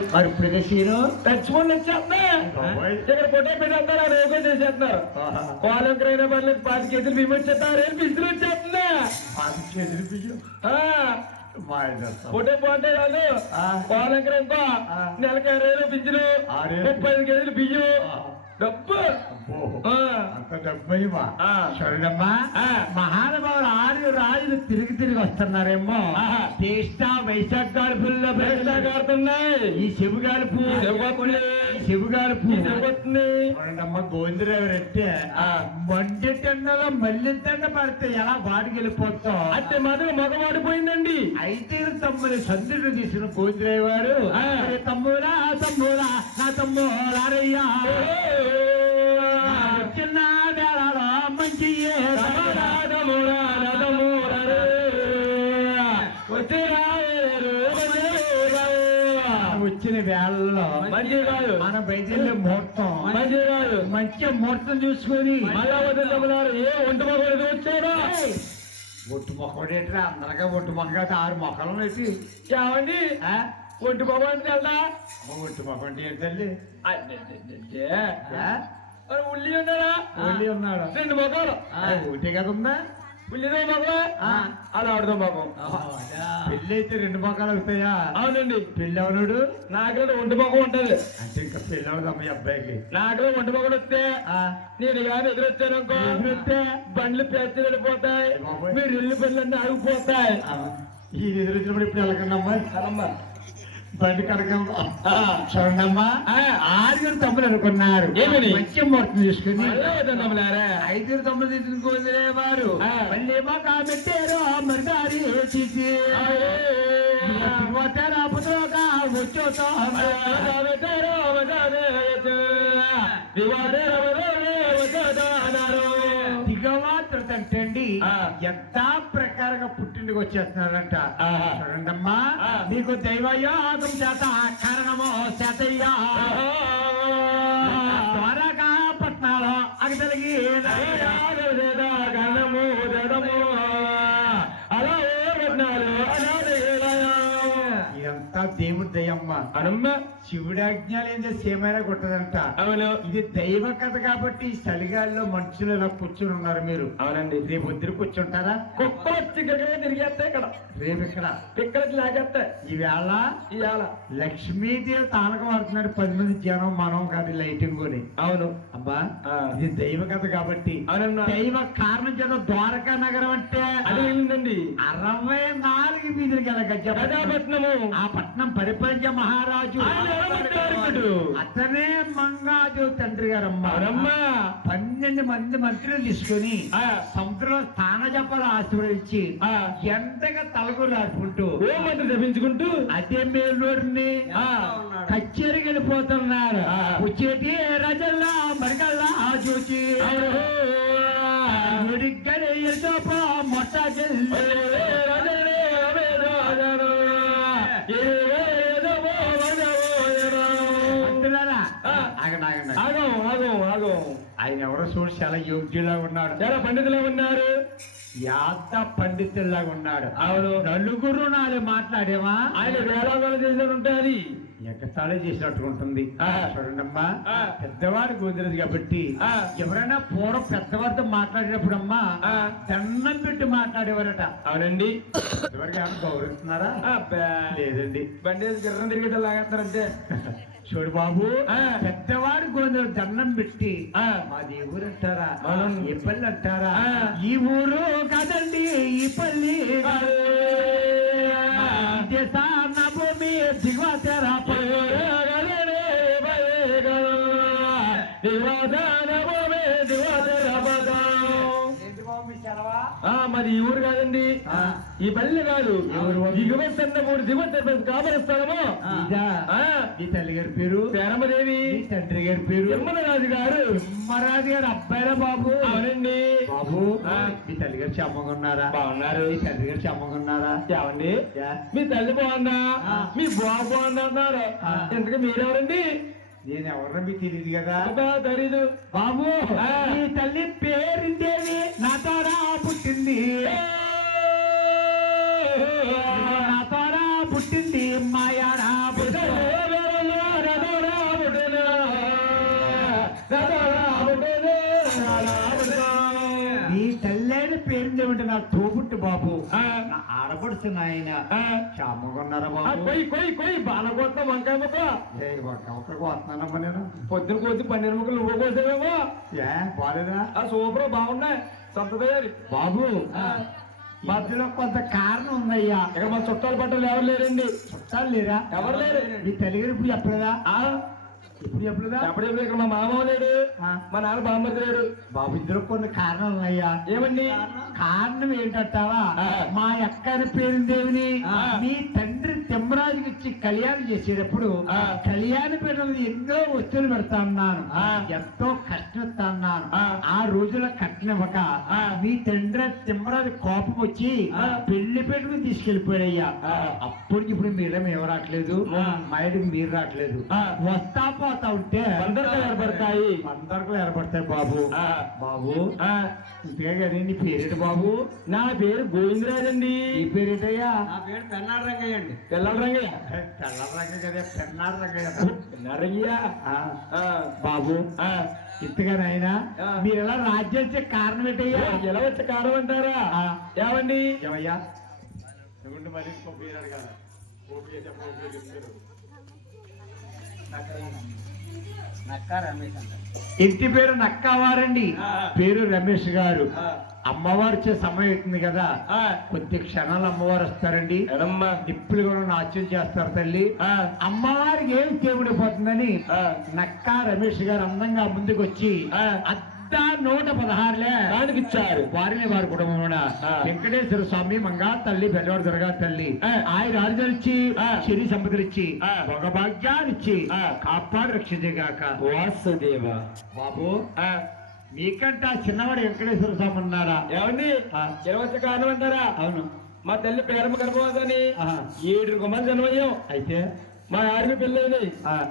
మరి ఇప్పుడు సీను చచ్చిపోండి వచ్చేస్తున్నా ఇక్కడ పొట్టే పెట్టేస్తారు రోగం చేసేస్తున్నారు కోలంకరైన పర్లేదు 5 కేజీలు బియ్యం వచ్చేస్తారు బిజులు వచ్చేస్తున్నా 5 కేజీలు బియ్యం పొట్టే పోతే కాదు కోలంకర ఇంకో నెలకి 20 బిజులు 35 కేజీలు బియ్యం డబ్బు అంత డబ్బయ్యమా చూడమ్మా మహానుభావులు 6 రాజులు తిరిగి వస్తున్నారేమో చేష్టా వైశాఖ గాడుపుల్లో ఆడుతున్నాయి ఈ శివుగాడుపు చూడండమ్మా గోవిందరావు రెట్టే మండి టెండలో మళ్ళీ టెండ పడితే ఎలా బాడికి వెళ్ళిపోతాం అంటే మధు మగవాడిపోయిందండి 5 తమ్ముని సందుడు తీసిన గోవిందరావు వారు తమ్ముడా తమ్ముడా నా తమ్ముడారయ్యా చిన్న వేళలో మంచి వచ్చిన వేళల్లో మంచి కాదు మన బయటెళ్ళే ముహూర్తం మంచి కాదు మంచి ముహూర్తం చూసుకొని మళ్ళా వదిలేరు ఏ ఒంటి మొక్కలు వచ్చారో ఒట్టు మొక్క ఏంట్రా అందరిగా ఒట్టు మొక్క 6 మొక్కలు పెట్టి ఏమండి ఒంటి మొక్క అంటే వెళ్దా ఒట్టు మొక్క అంటే ఏంటండి ఉల్లి ఉన్నాడా ఉల్లి ఉన్నాడు 2 మొక్కలు ఒకటి కదా ఉందా ఉల్లిదో మొక్క అలా ఆడుదో మొక్కం పెళ్ళి అయితే 2 మొక్కలు అవుతాయా అవునండి పెళ్ళి అవునాడు నాకులో ఒంటి మొక్క ఉంటది అంటే ఇంకా పెళ్ళి అవుతుంది అమ్మాయి అబ్బాయికి నాకులో ఒంటి మొక్కలు వస్తే నేను కానీ ఎదురొచ్చాను అనుకో ఎదురొస్తే బండ్లు పేర్చి వెళ్ళిపోతాయి మీరు ఇల్లు బండ్లన్నీ ఆగిపోతాయి ఈ ఎదురొచ్చినప్పుడు ఇప్పుడు వెళ్ళకండి బండి కడకం చూడండమ్మా 6 తమ్ములు అనుకున్నారు ఏమని మంచి ముహూర్తం చూసుకుని 5 తమ్ములు తీసుకునేవారు మళ్ళీ ఏమో కాబట్టారు మరిదారి తీసి దిగవాతండి ఎంత ప్రకారంగా పుట్టింటికి వచ్చేస్తున్నారంట చూడండమ్మా నీకు దైవయోగం చేత కారణమో చేతయ్యా ద్వారకా పట్నాలో అగతలిగి గణము జడము అలా ఇదంతా దేవుడి దయమ్మ అనమ్మ శివుడి ఆజ్ఞాలు సేమైనా కొట్టదంట అవును ఇది దైవ కథ కాబట్టి చలిగాల్లో మనుషులు ఇలా కూర్చొని ఉన్నారు మీరు అవునండి రేపు వద్దు కూర్చుంటారా కుక్క వచ్చి తిరిగేస్తాయి ఇక్కడ రేపు ఇక్కడికి లాగేస్తాయి ఈవేళ లక్ష్మీదేవి తానకం ఆడుతున్నాడు 10 మంది జనం మనం కాదు లైటింగ్ కొని అవును అబ్బా ఇది దైవ కథ కాబట్టి దైవ కారణం చేత ద్వారకా నగరం అంటే అది వెళ్ళిందండి 64 వీధులు గల గజపట్నము ఆ పట్నం పరిపాలించే మహారాజు అతనే మంగాజు తండ్రి గారమ్మా 12 మంది మంత్రులు తీసుకొని సముద్రంలో స్థాన జపాలు ఆశీర్వదించి ఎంతగా తలకు రాసుకుంటూ మంత్రి జపించుకుంటూ అదే మేలుడిని కచ్చేరికి వెళ్ళిపోతున్నారు వచ్చేటి రజల్లా మరిగల్లా చూచి మొట్ట ఆయన ఎవరో చూసి చాలా యోగ్యులా ఉన్నాడు చాలా పండితులా ఉన్నారు యాత పండితుల్లాగా ఉన్నాడు అవును 4 మాట్లాడేవా ఆయన వేలాగాలు చేసినట్టు ఉంటుంది ఎగతాళే చేసినట్టు ఉంటుంది చూడండమ్మా పెద్దవాడు కుదిరదు కాబట్టి ఎవరైనా పూర్వం పెద్దవారితో మాట్లాడినప్పుడు అమ్మా దండం పెట్టి మాట్లాడేవారట అవునండి ఎవరికి ఏమైనా గౌరవిస్తున్నారా లేదండి బండి గిర్రం తిరిగేట లాగేస్తారంటే చూడు బాబు పెద్దవాడు గోందరు దండం పెట్టి మాది ఏ ఊరు అంటారా ఏ పల్లి అంటారా ఈ ఊరు కాదండి ఈ పల్లి నా భూమి దిగువతారా మరి ఈ ఊరు కాదండి ఈ పల్లె కాదు దిగువత్తన్నప్పుడు దిగువత్త కాపరిస్తానము ఈ తల్లి గారి పేరు పేరమ్మదేవి తండ్రి గారి పేరు తిమ్మరాజు గారు తిమ్మరాజు గారు అబ్బాయిరా బాబు అవునండి బాబు మీ తల్లి గారు చెమ్మగా ఉన్నారా బాగున్నారు మీ తండ్రి గారు చెమ్మగా ఉన్నారా ఏమండి మీ తల్లి బాగుందా మీ బాబు బాగుందా అన్నారు ఎందుకు మీరెవరండి నేను ఎవరన్నా మీకు తెలియదు కదా తెలీదు బాబు మీ తల్లి పేరుండేది నా తారా పుట్టింది నా తారా పుట్టింది మాయారా పుట్టింది కావలసిన ఆయన క్షేమంగా బాబు. కొయ్యి బాలకొత్త వంకాయ ముక్క ఒక్కడికి వస్తున్నానమ్మా నేను. పొద్దున కోసి 12 ముక్కలు నువ్వు కోసేవేమో. ఏ బాలేదా? సూపర్ బాగున్నాయి సంతదయ్యాలి బాబు. మధ్యలో కొంత కారణం ఉందయ్యా. ఇక మన చుట్టాలు పట్టాలు ఎవరు లేరండి. చుట్టాలు లేరా? ఎవరు లేరు. మీ తల్లిగారు ఇప్పుడు చెప్పలేదా? ఇప్పుడు చెప్పలేదా? ఎప్పుడు ఇక్కడ మా మామ లేడు, మా నాన్న బామ్మది లేడు. బాబు ఇద్దరు కొన్ని కారణాలు ఉన్నాయా? ఏమండి కారణం ఏంటంటావా? మా అక్కని పేరు దేవుని మీ తండ్రి తిమ్మరాజుకి ఇచ్చి కళ్యాణం చేసేటప్పుడు కళ్యాణ పీఠం ఎన్నో వస్తువులు పెడతా అన్నాను, ఎంతో కష్టం అన్నాను. ఆ రోజుల కట్టినవ్వక మీ తండ్రి తిమ్మరాజు కోపం వచ్చి పెళ్లి పెట్టుకుని తీసుకెళ్లిపోయాయ్యా. అప్పటికి ఇప్పుడు మీరేం ఎవరు రావట్లేదు, మా ఇంటికి మీరు రావట్లేదు. వస్తా పోతా ఉంటే బందర్కలు ఏర్పడతాయి. బందర్కలు ఏర్పడతాయి బాబు. బాబు ఇంతగా కానీ నీ పేరేంటి బాబు? నా పేరు గోవిందరాజు అండి. ఈ పేరేంటయ్యా? నా పేరు పెన్నాడు రంగయ్య అండి. పిల్లల రంగయ్య. తెల్ల రంగ కదా, పెన్నాడు రంగయ్య. పిల్లల రంగయ్య బాబు. ఇంతగానైనా మీరు ఎలా రాజ్యం వచ్చే కారణం ఏంటయ్యా? ఎలా వచ్చే కారణం అంటారా? ఏమండి ఏమయ్యా? ఇంటి పేరు నక్కవారండి. పేరు రమేష్ గారు. అమ్మవారు వచ్చే సమయం అవుతుంది కదా, కొద్ది క్షణాలు అమ్మవారు వస్తారండి. నిప్పులు కూడా నాట్యం చేస్తారు తల్లి. అమ్మవారికి ఏం చేయబడిపోతుందని నక్కా రమేష్ గారు అందంగా ముందుకు వచ్చి 116 దానికి ఇచ్చారు. వారిని వారి కుటుంబం వెంకటేశ్వర స్వామి, మంగా తల్లి, పెద్దవాడు దుర్గా తల్లి ఆయన ఆయుధాలు ఇచ్చి, శని సంపదలు ఇచ్చి, ఒక భాగ్యాన్ని ఇచ్చి కాపాడు రక్షించేగాక. వాసుదేవ. బాబు మీకంట చిన్నవాడు వెంకటేశ్వర స్వామి ఉన్నారా? ఏమండి చిరవచ్చ కారణం అంటారా? అవును. మా తల్లి ప్రేమ గర్భవతని 7 మంది జన్మయ్యాం. అయితే మా ఆర్మీ పిల్లలు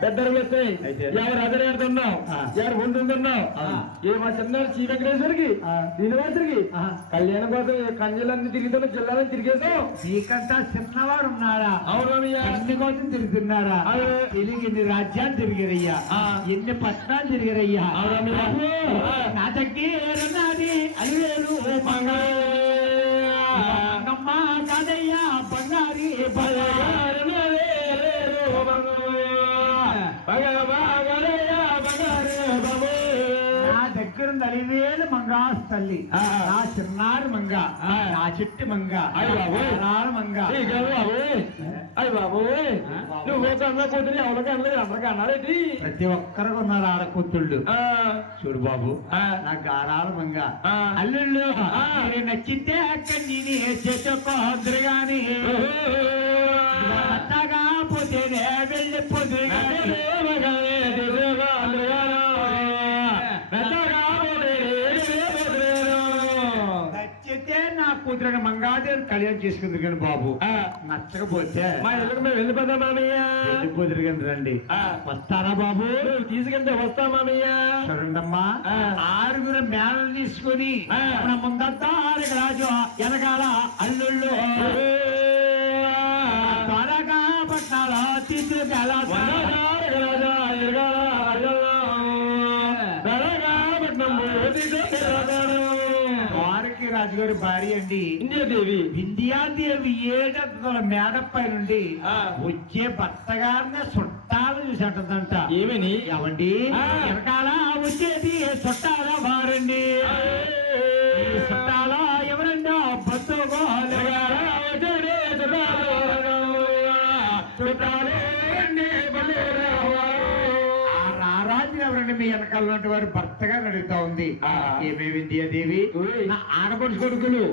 పెద్దలు వచ్చాయి. ఎవరు అదరేడుతున్నాం, ఎవరు ముందున్నాం. ఏ మా చిన్న శ్రీ వెంకటేశ్వరికి శ్రీనివాసుడికి కళ్యాణం కోసం కంజలన్నీ తిరుగుతున్నా, జిల్లాలను తిరిగేసాం. మీకంటా చిన్నవాడు ఉన్నాడా? అవునయ్యా. అన్ని కోసం తిరుగుతున్నారా? తిరిగి ఎన్ని రాజ్యాలు తిరిగారయ్యా, ఎన్ని పట్టణాలు తిరిగారయ్యా. నా దగ్గరన్నది అలివేలు మంగమ్మ కాదయ్యా, బంగారి నా దగ్గర నలివేలు మంగా తల్లి, నా చిన్నారి మంగ, నా చెట్టు మంగ, మంగ. అయ్యి బాబు నువ్వు అన్న కూతురు ఎవరికి అనలేదు, అందరికి అన్నారేంటి? ప్రతి ఒక్కరికి ఉన్నారు ఆడకూతుళ్ళు. చూడు బాబు, నా గారాల మంగ అల్లుళ్ళు నచ్చితే అక్కడి చేసుకోద్దురు గాని పోతేనే వెళ్ళిపోతురు గాని నచ్చితే నా కూతురు మంగాదేవి కళ్యాణం చేసుకుంది కానీ బాబు, నచ్చకపోతే మా ఇళ్ళకి మేము వెళ్ళిపోతాం మామయ్య. వెళ్ళిపోతురు కానీ రండి. వస్తారా బాబు? తీసుకెళ్తే వస్తాం మామయ్య. చూడండమ్మా, 6 మేళలు తీసుకుని మన ముందంతా 6 రాజు, వెనకాల అల్లుళ్ళు త్వరగా పట్టాల తీసుకెళ్ళ వారికి రాజుగారి భార్య అండి ఇండియాదేవి. వింధ్యాదేవి 7 మేడపై నుండి వచ్చే భర్త గారిని చుట్టాలు చూసేటంట. ఏమని? ఏమండి వెనకాల వచ్చేది చుట్టాల వారండి. చుట్టాల ఎవరండి? రారాజు ఎవరండి? మీ వెనకాల ఉన్నటువంటి వారు భర్తగా అడుగుతా ఉంది. ఏమేమి వింధ్యాదేవి నా ఆడపడుచు కొడుకులు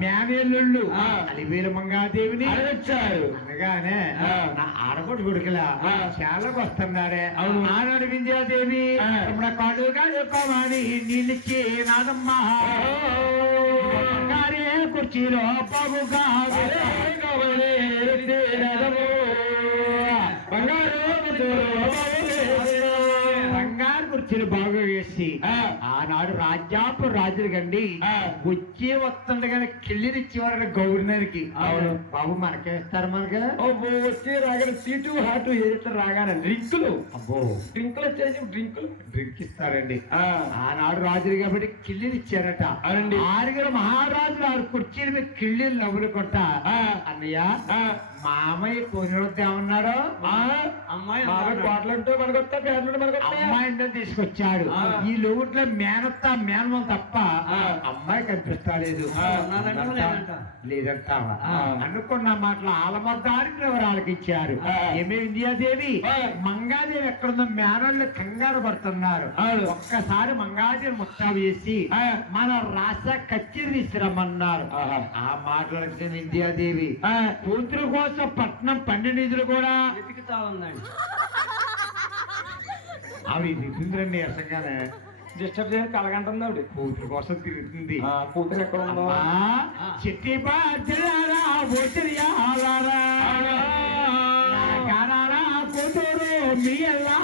మేనేళ్ళు అలివేలు మంగాదేవిని అడగొచ్చారు. అనగానే నా ఆడపడుచు కొడుకులా చాలా వస్తున్నారే. ఆనాడు వింధ్యాదేవి కాడుగా చెప్పమని నీళ్ళిచ్చి నాదమ్మా కుర్చీలో బాబుగా బంగారు కుర్చీలు బాగా వేసి ఆనాడు రాజ్యాపు రాజులు కండి వచ్చే వస్తుండగానే కిళ్ళినిచ్చేవారు గవర్నర్ కి అవును. బాబు మనకే ఇస్తారు మనకే వచ్చి రాగానే సీటు హాటు ఏదైతే రాగానే డ్రింకులు అబ్బో డ్రింకులు వచ్చేసి డ్రింకులు డ్రింక్ ఇస్తారండి ఆనాడు రాజులు కాబట్టి కిళ్ళిని ఇచ్చారట అవునండి. 6 మహారాజులు 6 కుర్చీల మీద కిళ్ళిలు నవ్వులు కొట్ట అన్నయ్య మామయ్య పోయినోడు ఏమన్నాడు అమ్మాయి కోట్లంటే మనకొస్తా పేర్లు మనకొస్తా అమ్మాయిని తీసుకొచ్చాడు ఈ లోట్లో మేనత్త మేనమం తప్ప అమ్మాయి కనిపిస్తా లేదు లేదంటావా అనుకున్న మాటలు ఆలమద్దానికి వివరాలకు ఇచ్చారు ఏమే ఇండియాదేవి మంగాదేవి ఎక్కడుందో మేనళ్ళు కంగారు పడుతున్నారు ఒక్కసారి మంగాదేవి ముట్టా వేసి మన రాష్ట్ర కచ్చేరి తీసుకురమ్మన్నారు ఆ మాటలకు ఇండియాదేవి కూతురు కోసం పట్నం 12 నిధులు కూడా వెతుకుతా ఉందండి. అవి తిరుగుతుందండి అసంగానే డిస్టర్బ్ చేసి కలగంటుంది ఆవిడ కూతురు కోసం తిరుగుతుంది కూతురు ఎక్కడ ఉందో చిట్టి బాధ్యలారా కూతురు మీ అల్లా